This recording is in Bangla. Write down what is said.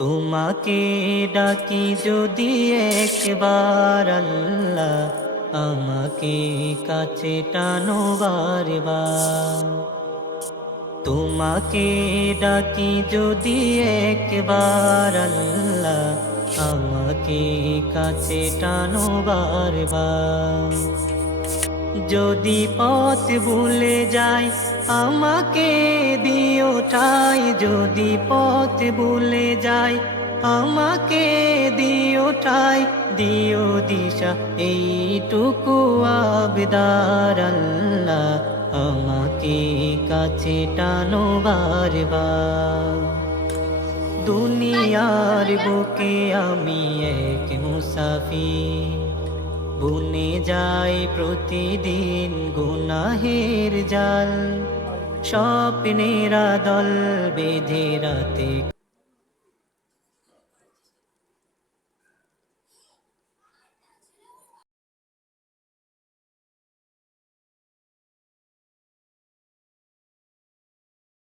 তোমাকে ডাকি যদি একবার আল্লাহ, আমাকে কাছে টানো বারবার। তোমাকে ডাকি যদি একবার আল্লাহ, আমাকে কাছে টানো বারবার। যদি পথ ভুলে যাই আমাকে দিও ঠাই, যদি পথ ভুলে যাই আমাকে দিও ঠাই, দিও দিশা এইটুকু আবদার আল্লাহ, আমাকে কাছে টানো বারবার। দুনিয়ার বুকে আমি এক মুসাফির, বুনে যায় প্রতিদিন গুনাহের জাল, স্বপ্নেরা দল বেঁধে রাতে